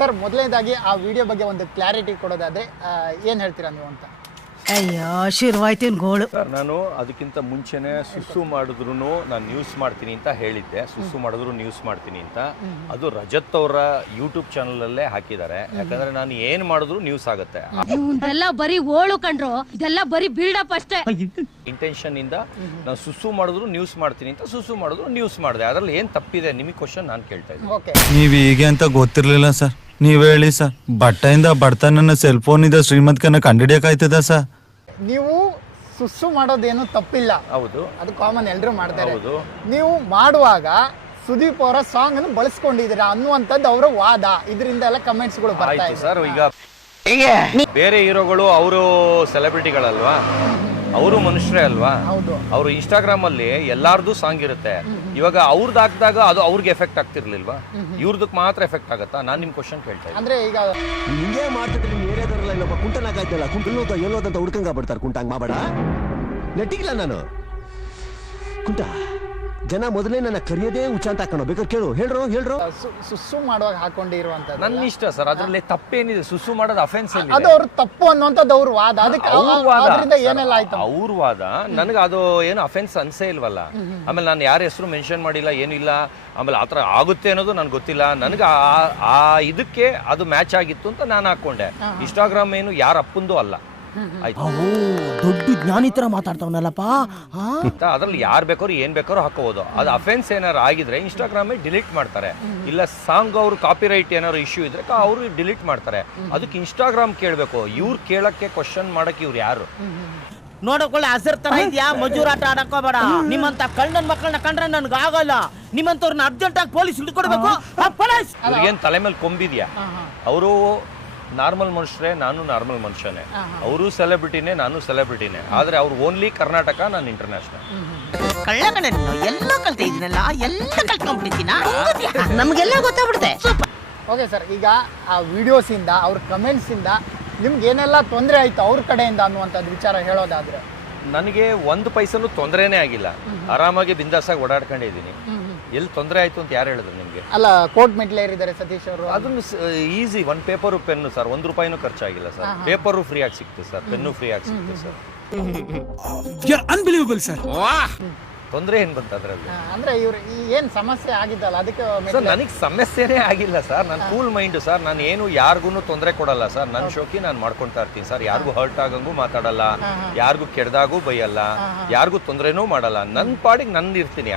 Sir ಮೊದಲನೇದಾಗಿ ಆ video ಬಗ್ಗೆ ಒಂದು ಕ್ಲಾರಿಟಿ ಕೊಡೋದಾದ್ರೆ ಏನು ಹೇಳ್ತೀರಾ ನೀವು ಅಂತ? ಅಯ್ಯೋ ಶುರುವಾಯ್ತಿನ ಗೋಳು ಸರ್, ನಾನು ಅದಕ್ಕಿಂತ ಮುಂಚೆನೆ ಸುಸ್ಸು ಮಾಡಿದ್ರು ನಾನು ನ್ಯೂಸ್ ಮಾಡ್ತೀನಿ ಅಂತ ಹೇಳಿದ್ದೆ. ಸುಸ್ಸು ಮಾಡಿದ್ರು ನ್ಯೂಸ್ ಮಾಡ್ತೀನಿ ಅಂತ. ಅದು ರಜತ್ ಅವರ ಯೂಟ್ಯೂಬ್ ಚಾನಲ್ ಹಾಕಿದ್ದಾರೆ. ಯಾಕಂದ್ರೆ ನಾನು ಏನ್ ಮಾಡಿದ್ರು ನ್ಯೂಸ್ ಆಗುತ್ತೆ. ಇದೆಲ್ಲ ಬರೀ ಓಳು ಕಂಡ್ರು, ಇದೆಲ್ಲ ಬರೀ ಬಿಲ್ಡಪ್ ಅಷ್ಟೇ. ಇಂಟೆನ್ಷನ್ ಇಂದ ನಾನು ಸುಸ್ಸು ಮಾಡಿದ್ರು ನ್ಯೂಸ್ ಮಾಡ್ತೀನಿ ಅಂತ ಸುಸ್ಸು ಮಾಡಿದ್ರು ನ್ಯೂಸ್ ಮಾಡಿದೆ. ಅದ್ರಲ್ಲಿ ಏನ್ ತಪ್ಪಿದೆ? ನಿಮಗೆ ಕ್ವಶನ್ ನಾನು ಕೇಳ್ತಾ ಇದ್ದೀನಿ. ಓಕೆ, ನೀವ್ ಹೀಗೆ ಅಂತ ಗೊತ್ತಿರ್ಲಿಲ್ಲ ಸರ್. ನೀವ್ ಹೇಳಿ ಸರ್, ಬಟ್ಟೆಯಿಂದ ಬಡತನ ಸೆಲ್ ಫೋನ್ ಇಂದ ಶ್ರೀಮಂತಕನ್ನ ಕಂಡಿಡಿಯಕಾಯ್ತದ ಸರ್? ನೀವು ಸುಸ್ಸು ಮಾಡೋದೇನು ತಪ್ಪಿಲ್ಲ, ಹೌದು, ಅದು ಕಾಮನ್, ಎಲ್ಲರೂ ಮಾಡ್ತಾರೆ. ಹೌದು. ನೀವು ಮಾಡುವಾಗ ಸುದೀಪ್ ಅವರ ಸಾಂಗ್ ಅನ್ನು ಬಳಸ್ಕೊಂಡಿದ್ದೀರಾ ಅನ್ನುವಂಥದ್ದು ಅವರ ವಾದ. ಇದರಿಂದ ಎಲ್ಲ ಕಮೆಂಟ್ಸ್ಗಳು ಬರ್ತಾ ಆಯ್ತು ಇದೆ. ಸರ್. ಈಗ ಬೇರೆ ಹೀರೋಗಳು ಅವರು ಸೆಲೆಬ್ರಿಟಿಗಳಲ್ವಾ, ಅವರು ಮನುಷ್ಯರೇ ಅಲ್ವಾ. ಹೌದು. ಅವರು ಇನ್ಸ್ಟಾಗ್ರಾಮ್ ಅಲ್ಲಿ ಎಲ್ಲಾರ್ದು ಸಾಂಗ್ ಇರುತ್ತೆ. ಇವಾಗ ಅವ್ರದ್ದು ಹಾಕಿದಾಗ ಅದು ಅವ್ರಿಗೆ ಎಫೆಕ್ಟ್ ಆಗ್ತಿರ್ಲಿಲ್ವಾ? ಇವ್ರದಕ್ಕೆ ಮಾತ್ರ ಎಫೆಕ್ಟ್ ಆಗತ್ತಾ? ನಾನು ನಿಮ್ ಕ್ವಶನ್ ಕೇಳ್ತಾ ಇದ್ದೀನಿ. ಅಂದ್ರೆ ಈಗ ಹಿಂಗೆ ಮಾಡ್ತಿದ್ರೆ ನಿಮ್ಮ ಏರಿಯಾದವರೆಲ್ಲ ಇನ್ನೊಬ್ಬ ಕುಂಟನಾಗಾಯ್ತಲ್ಲ, ಎಲ್ಲೋದಂತ ಹುಡ್ಕಂಗ ಬಿಡ್ತಾರೆ. ಕುಂಟಂಗ್ ಮಾಡಬೇಡ, ನೆಟ್ಟಿಗಿಲ್ಲ ನಾನು ಕುಂಟ. ಜನ ಮೊದಲೇ ನನ್ನ ಕರಿಯೋದೇ ಹುಚ್ಚ ಅಂತ ಹಾಕೋಣ. ಬೇಕಾದ್ರೆ ಕೇಳು, ಹೇಳ್ರು. ಸುಸ್ಸು ಮಾಡುವಾಗ ಹಾಕೊಂಡಿರುವಂತದ್ದು ನನ್ನ ಇಷ್ಟ ಸರ್, ಅದ್ರಲ್ಲಿ ತಪ್ಪೇನಿದೆ? ಸುಸ್ಸು ಮಾಡೋದು ಅಫೆನ್ಸ್ ಅದು ಅವ್ರ ತಪ್ಪು ಅನ್ನುವಂಥದ್ದು ಅವ್ರ ವಾದ. ಅದಕ್ಕೆ ಅದರಿಂದ ಏನೆಲ್ಲ ಆಯ್ತು? ಅವ್ರ ವಾದ. ನನಗೆ ಅದು ಏನು ಅಫೆನ್ಸ್ ಅನ್ಸೇ ಇಲ್ವಲ್ಲ. ಆಮೇಲೆ ನಾನು ಯಾರ ಹೆಸರು ಮೆನ್ಷನ್ ಮಾಡಿಲ್ಲ, ಏನಿಲ್ಲ. ಆಮೇಲೆ ಆತರ ಆಗುತ್ತೆ ಅನ್ನೋದು ನನ್ಗೆ ಗೊತ್ತಿಲ್ಲ. ನನಗೆ ಆ ಇದಕ್ಕೆ ಅದು ಮ್ಯಾಚ್ ಆಗಿತ್ತು ಅಂತ ನಾನು ಹಾಕೊಂಡೆ. ಇನ್ಸ್ಟಾಗ್ರಾಮ್ ಏನು ಯಾರ ಅಪ್ಪಂದು ಅಲ್ಲ. ದೊಡ್ಡ ಜ್ಞಾನಿ ತರ ಮಾತಾಡ್ತಾವನಲ್ಲಪ್ಪ. ಅದ್ರಲ್ಲಿ ಯಾರು ಬೇಕಾದ್ರು ಏನ್ ಬೇಕಾದ್ರೂ ಹಾಕೋಬಹುದು. ಅದು ಅಫೆನ್ಸ್ ಏನಾರು ಆಗಿದ್ರೆ ಇನ್ಸ್ಟಾಗ್ರಾಮ್ ಡಿಲೀಟ್ ಮಾಡ್ತಾರೆ. ಇಲ್ಲ ಸಾಂಗ್ ಅವ್ರು ಕಾಪಿರೈಟ್ ಏನಾದ್ರು ಇಶ್ಯೂ ಇದ್ರೆ ಅವರು ಡಿಲೀಟ್ ಮಾಡ್ತಾರೆ. ಅದಕ್ಕೆ ಇನ್ಸ್ಟಾಗ್ರಾಮ್ ಕೇಳಬೇಕು. ಇವ್ರು ಕೇಳಕ್ಕೆ ಕ್ವಶನ್ ಮಾಡಕ್ಕೆ ಇವ್ರು ಯಾರು? ನೋಡಕೊಳ್ಳೆ ಹಸಿರ್ ತರ ಇದೆಯಾ, ಮಜೂರಾಟ ಆಡಕೋಬೇಡ. ನಿಮ್ಮಂತ ಕಳ್ಳನ್ ಮಕ್ಕಳನ್ನ ಕಂಡ್ರೆ ನನ್ಗೆ ಆಗಲ್ಲ. ನಿಮ್ಮಂತವ್ರನ್ನ ಅರ್ಜೆಂಟ್ ಆಗಿ ಪೊಲೀಸ್ ಹಿಡ್ಕೊಡ್ಬೇಕು. ಇವ್ರಿಗೇನ್ ತಲೆ ಮೇಲೆ ಕೊಂಬಿದ್ಯಾ? ಅವರು ನಾರ್ಮಲ್ ಮನುಷ್ಯರೇ, ನಾನು ನಾರ್ಮಲ್ ಮನುಷ್ಯನೇ. ಅವರು ಸೆಲೆಬ್ರಿಟಿನೇ, ನಾನು ಸೆಲೆಬ್ರಿಟಿನೇ. ಆದ್ರೆ ಅವ್ರು ಓನ್ಲಿ ಕರ್ನಾಟಕ, ನಾನು ಇಂಟರ್ನ್ಯಾಷನಲ್. ಎಲ್ಲ ಕಲ್ತಿದ್ನಲ್ಲ, ಎಲ್ಲ ಕಲ್ತ್ಕೊಂಡ್ಬಿಡ್ತೀನ, ನಮ್ಗೆಲ್ಲ ಗೊತ್ತಾಗ್ಬಿಡುತ್ತೆ. ಓಕೆ ಸರ್, ಈಗ ಆ ವಿಡಿಯೋಸ್ ಇಂದ ಅವ್ರ ಕಮೆಂಟ್ಸ್ ಇಂದ ನಿಮ್ಗೆ ಏನೆಲ್ಲ ತೊಂದರೆ ಆಯ್ತು ಅವ್ರ ಕಡೆಯಿಂದ ಅನ್ನುವಂಥದ್ದು ವಿಚಾರ ಹೇಳೋದಾದ್ರೆ? ನನಗೆ ಒಂದು ಪೈಸನು ತೊಂದರೆನೇ ಆಗಿಲ್ಲ. ಆರಾಮಾಗಿ ಬಿಂದಾಸಾಗಿ ಓಡಾಡ್ಕೊಂಡಿದ್ದೀನಿ. ಎಲ್ಲಿ ತೊಂದರೆ ಆಯ್ತು ಅಂತ ಯಾರು ಹೇಳಿದ್ರು ನಿಮ್ಗೆ? ಅಲ್ಲ, ಕೋರ್ಟ್ ಮೆಟ್ಲೇರಿದ್ದಾರೆ ಸತೀಶ್ ಅವರು. ಅದನ್ನು ಈಸಿ. ಒಂದು ಪೇಪರು ಪೆನ್ನು ಸರ್, ₹1 ಖರ್ಚಾಗಿಲ್ಲ ಸರ್. ಪೇಪರು ಫ್ರೀ ಆಗಿ ಸಿಕ್ತು ಸರ್, ಪೆನ್ನು ಫ್ರೀ ಆಗಿ ಸಿಕ್ತು ಸರ್. Unbelievable sir. ತೊಂದರೆ ಏನ್ ಬಂತ ಅದ್ರಲ್ಲಿ? ಅಂದ್ರೆ ಇವ್ರು ಏನ್ ಸಮಸ್ಯೆ ಆಗಿದ್ದಲ್ಲ ಅದಕ್ಕೆ ಸರ್ ನನಗೆ ಸಮಸ್ಯೆನೇ ಆಗಿಲ್ಲ ಸರ್. ನಾನು ಕೂಲ್ ಮೈಂಡ್ ಸರ್. ನಾನು ಏನು ಯಾರಿಗೂ ತೊಂದರೆ ಕೊಡಲ್ಲ ಸರ್. ನನ್ನ ಶೋಕಿ ನಾನು ಮಾಡ್ಕೊಂತಾ ಇರ್ತೀನಿ ಸರ್. ಯಾರಿಗೂ ಹರ್ಟ್ ಆಗಂಗೂ ಮಾತಾಡಲ್ಲ, ಯಾರಿಗೂ ಕೆಡ್ದಾಗೂ ಬೈಯಲ್ಲ, ಯಾರಿಗೂ ತೊಂದರೆನೂ ಮಾಡಲ್ಲ. ನನ್ನ ಪಾಡಿಗೆ ನಾನು ಇರ್ತೀನಿ.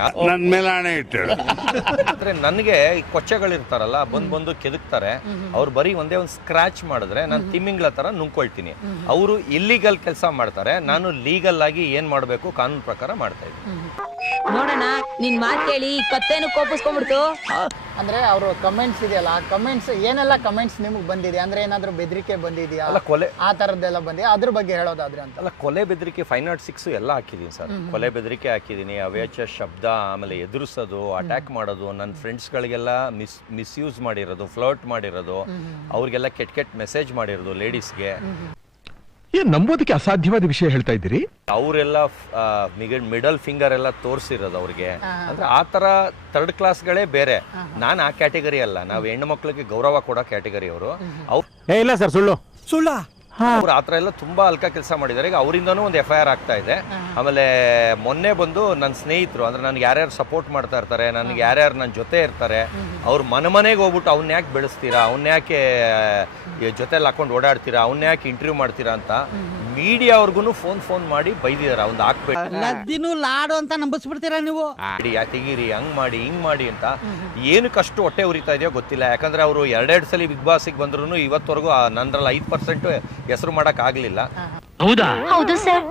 ಆದ್ರೆ ನನಗೆ ಕೊಚ್ಚೆಗಳಿರ್ತಾರಲ್ಲ, ಬಂದು ಕೆದಕ್ತಾರೆ. ಅವ್ರು ಬರೀ ಒಂದೇ ಒಂದು ಸ್ಕ್ರಾಚ್ ಮಾಡಿದ್ರೆ ನಾನು ತಿಮ್ಮಿಂಗ್ಲ ತರ ನುಂಗ್ಕೊಳ್ತೀನಿ. ಅವರು ಇಲ್ಲಿಗಲ್ ಕೆಲಸ ಮಾಡ್ತಾರೆ, ನಾನು ಲೀಗಲ್ ಆಗಿ ಏನ್ ಮಾಡ್ಬೇಕು ಕಾನೂನು ಪ್ರಕಾರ ಮಾಡ್ತಾ ಇದ್ದೀನಿ. ನೋಡೋಣ, ನಿನ್ ಮಾತ್ ಕೇಳಿ ಕತ್ತೇನು ಕೋಪಿಸ್ಕೊಂಡ್ಬಿಡ್ತು. ಅಂದ್ರೆ ಅವರು ಕಮೆಂಟ್ಸ್ ಇದೆಯಲ್ಲ, ಆ ಕಮೆಂಟ್ಸ್ ಏನೆಲ್ಲ ಕಮೆಂಟ್ಸ್ ನಿಮಗೆ ಬಂದಿದೆ? ಅಂದ್ರೆ ಏನಾದ್ರು ಬೆದರಿಕೆ ಬಂದಿದೆಯಾ, ಅಲ್ಲ ಕೊಲೆ ಆ ತರದ್ದೆಲ್ಲ ಬಂದಿದೆ? ಅದ್ರ ಬಗ್ಗೆ ಹೇಳೋದಾದ್ರೆ ಅಂತ. ಅಲ್ಲ, ಕೊಲೆ ಬೆದರಿಕೆ 506 ಎಲ್ಲ ಹಾಕಿದ್ದೀನಿ ಸರ್. ಕೊಲೆ ಬೆದರಿಕೆ ಹಾಕಿದ್ದೀನಿ, ಅವ್ಯಾಚ ಶಬ್ದ, ಆಮೇಲೆ ಎದುರಿಸೋದು, ಅಟ್ಯಾಕ್ ಮಾಡೋದು, ನನ್ನ ಫ್ರೆಂಡ್ಸ್ಗಳಿಗೆಲ್ಲ ಮಿಸ್ಯೂಸ್ ಮಾಡಿರೋದು, ಫ್ಲರ್ಟ್ ಮಾಡಿರೋದು, ಅವ್ರಿಗೆಲ್ಲ ಕೆಟ್ಟ ಮೆಸೇಜ್ ಮಾಡಿರೋದು ಲೇಡೀಸ್ಗೆ. ನಂಬೋದಕ್ಕೆ ಅಸಾಧ್ಯವಾದ ವಿಷಯ ಹೇಳ್ತಾ ಇದ್ದೀರಿ. ಅವರೆಲ್ಲ ಮಿಡಲ್ ಫಿಂಗರ್ ಎಲ್ಲ ತೋರಿಸಿರೋದು ಅವ್ರಿಗೆ. ಅಂದ್ರೆ ಆ ತರ ಥರ್ಡ್ ಕ್ಲಾಸ್ಗಳೇ ಬೇರೆ. ನಾನು ಆ ಕ್ಯಾಟಗರಿ ಅಲ್ಲ. ನಾವು ಹೆಣ್ಣು ಮಕ್ಳಿಗೆ ಗೌರವ ಕೊಡೋ ಕ್ಯಾಟಗರಿ ಅವರು. ಇಲ್ಲ ಸರ್, ಸುಳ್ಳ ಅವ್ರು ಆತರ ಎಲ್ಲ ತುಂಬಾ ಅಲ್ಕ ಕೆಲಸ ಮಾಡಿದ್ದಾರೆ. ಈಗ ಅವರಿಂದನೂ ಒಂದು FIR ಆಗ್ತಾ ಇದೆ. ಆಮೇಲೆ ಮೊನ್ನೆ ಬಂದು ನನ್ನ ಸ್ನೇಹಿತರು, ಅಂದ್ರೆ ನನ್ಗೆ ಯಾರ್ಯಾರು ಸಪೋರ್ಟ್ ಮಾಡ್ತಾ ಇರ್ತಾರೆ, ನನ್ಗೆ ಯಾರ್ಯಾರು ನನ್ನ ಜೊತೆ ಇರ್ತಾರೆ, ಅವ್ರು ಮನೆಗೆ ಹೋಗ್ಬಿಟ್ಟು ಅವ್ನ ಯಾಕೆ ಬೆಳೆಸ್ತೀರಾ, ಅವ್ನ ಯಾಕೆ ಜೊತೆಲಿ ಹಾಕೊಂಡು ಓಡಾಡ್ತೀರಾ, ಅವ್ನ ಯಾಕೆ ಇಂಟರ್ವ್ಯೂ ಮಾಡ್ತೀರಾ ಅಂತ ಮೀಡಿಯಾ ಅವ್ರಿಗೂ ಫೋನ್ ಮಾಡಿ ಬೈದಿದಾರ. ಅವ್ನು ಹಾಕ್ಬೇಡಿ, ಲಾಡು ಅಂತ ನಂಬಿಸ್ಬಿಡ್ತೀರಾ ನೀವು, ತೆಗೀರಿ, ಹಂಗ್ ಮಾಡಿ ಹಿಂಗ್ ಮಾಡಿ ಅಂತ. ಏನಕ್ಕಷ್ಟು ಹೊಟ್ಟೆ ಉರಿತಾ ಇದೆಯೋ ಗೊತ್ತಿಲ್ಲ. ಯಾಕಂದ್ರೆ ಅವರು 2 ಸಲ ಬಿಗ್ ಬಾಸ್ಗೆ ಬಂದ್ರು ಇವತ್ತವರೆಗೂ ನನ್ರಲ್ಲಿ 5% ಹೆಸರು ಮಾಡಕ್ ಆಗ್ಲಿಲ್ಲ. ಹೌದಾ? ಹೌದು ಸರ್,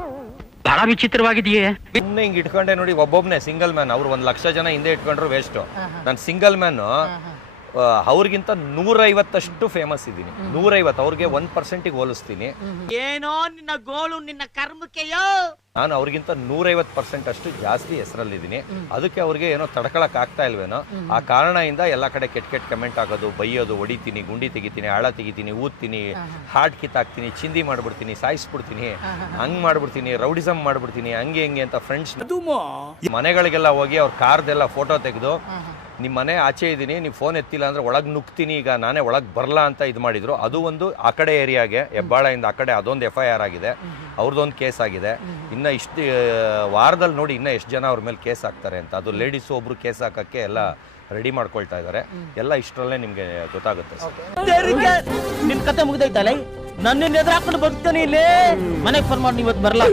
ಬಹಳ ವಿಚಿತ್ರವಾಗಿದೆಯೇ. ಸುಮ್ಮನೆ ಹಿಂಗ್ ಇಟ್ಕೊಂಡೆ ನೋಡಿ, ಒಬ್ಬೊಬ್ನೇ ಸಿಂಗಲ್ ಮ್ಯಾನ್. ಅವ್ರು 1 ಲಕ್ಷ ಜನ ಹಿಂದೆ ಇಟ್ಕೊಂಡ್ರು ವೇಸ್ಟ್. ನಾನು ಸಿಂಗಲ್ ಮ್ಯಾನ್. ಅವ್ರಿಗಿಂತ 150 ಫೇಮಸ್ ಇದ್ದೀನಿ. 150. ಅವ್ರಿಗೆ 1% ಹೋಲಿಸ್ತೀನಿ. ಏನೋ ನಿನ್ನ ಗೋಳು, ನಿನ್ನ ಕರ್ಮಕ್ಕೆಯೋ. ನಾನು ಅವ್ರಿಗಿಂತ 150% ಅಷ್ಟು ಜಾಸ್ತಿ ಹೆಸರಲ್ಲಿದ್ದೀನಿ. ಅದಕ್ಕೆ ಅವ್ರಿಗೆ ಏನೋ ತಡ್ಕೊಳಕ್ ಆಗ್ತಾ ಇಲ್ವೇನೋ. ಆ ಕಾರಣದಿಂದ ಎಲ್ಲ ಕಡೆ ಕೆಟ್ಟ ಕಮೆಂಟ್ ಆಗೋದು, ಬೈಯೋದು, ಹೊಡಿತೀನಿ, ಗುಂಡಿ ತೆಗಿತೀನಿ, ಆಳ ತೆಗಿತೀನಿ, ಊದ್ತೀನಿ, ಹಾರ್ಟ್ ಕಿತ್ತಾಕ್ತೀನಿ, ಚಿಂದಿ ಮಾಡ್ಬಿಡ್ತೀನಿ, ಸಾಯಿಸ್ಬಿಡ್ತೀನಿ, ಹಂಗ್ ಮಾಡ್ಬಿಡ್ತೀನಿ, ರೌಡಿಸಮ್ ಮಾಡ್ಬಿಡ್ತೀನಿ, ಹಂಗೆ ಹಿಂಗೆ ಅಂತ ಫ್ರೆಂಡ್ಸ್ ಮನೆಗಳಿಗೆಲ್ಲ ಹೋಗಿ ಅವ್ರ ಕಾರ್ದೆಲ್ಲ ಫೋಟೋ ತೆಗೆದು ನಿಮ್ಮ ಮನೆ ಆಚೆ ಇದ್ದೀನಿ, ನೀವು ಫೋನ್ ಎತ್ತಿಲ್ಲ ಅಂದರೆ ಒಳಗೆ ನುಗ್ತೀನಿ, ಈಗ ನಾನೇ ಒಳಗೆ ಬರಲ್ಲ ಅಂತ ಇದು ಮಾಡಿದ್ರು. ಅದು ಒಂದು ಆ ಕಡೆ ಏರಿಯಾಗೆ ಹೆಬ್ಬಾಳೆಯಿಂದ ಆ ಕಡೆ ಅದೊಂದು FIR ಆಗಿದೆ, ಅವ್ರದ್ದೊಂದು ಕೇಸ್ ಆಗಿದೆ. ಇನ್ನು ಇಷ್ಟು ವಾರದಲ್ಲಿ ನೋಡಿ ಇನ್ನೂ ಎಷ್ಟು ಜನ ಅವ್ರ ಮೇಲೆ ಕೇಸ್ ಹಾಕ್ತಾರೆ ಅಂತ. ಅದು ಲೇಡೀಸು ಒಬ್ರು ಕೇಸ್ ಹಾಕೋಕ್ಕೆ ಎಲ್ಲ ರೆಡಿ ಮಾಡ್ಕೊಳ್ತಾ ಇದ್ದಾರೆ. ಎಲ್ಲ ಇಷ್ಟರಲ್ಲೇ ನಿಮಗೆ ಗೊತ್ತಾಗುತ್ತೆ ಸರ್. ನಿನ್ ಕತೆ ಮುಗ್ದೈತಲ್ಲ, ನನ್ನ ಎದುರು ಹಾಕೊಂಡು ಬರ್ತಾನೆ ಇಲ್ಲಿ ಮನೆಗೆ ಫೋನ್ ಮಾಡಿ ಇವತ್ತು ಬರಲ್ಲ.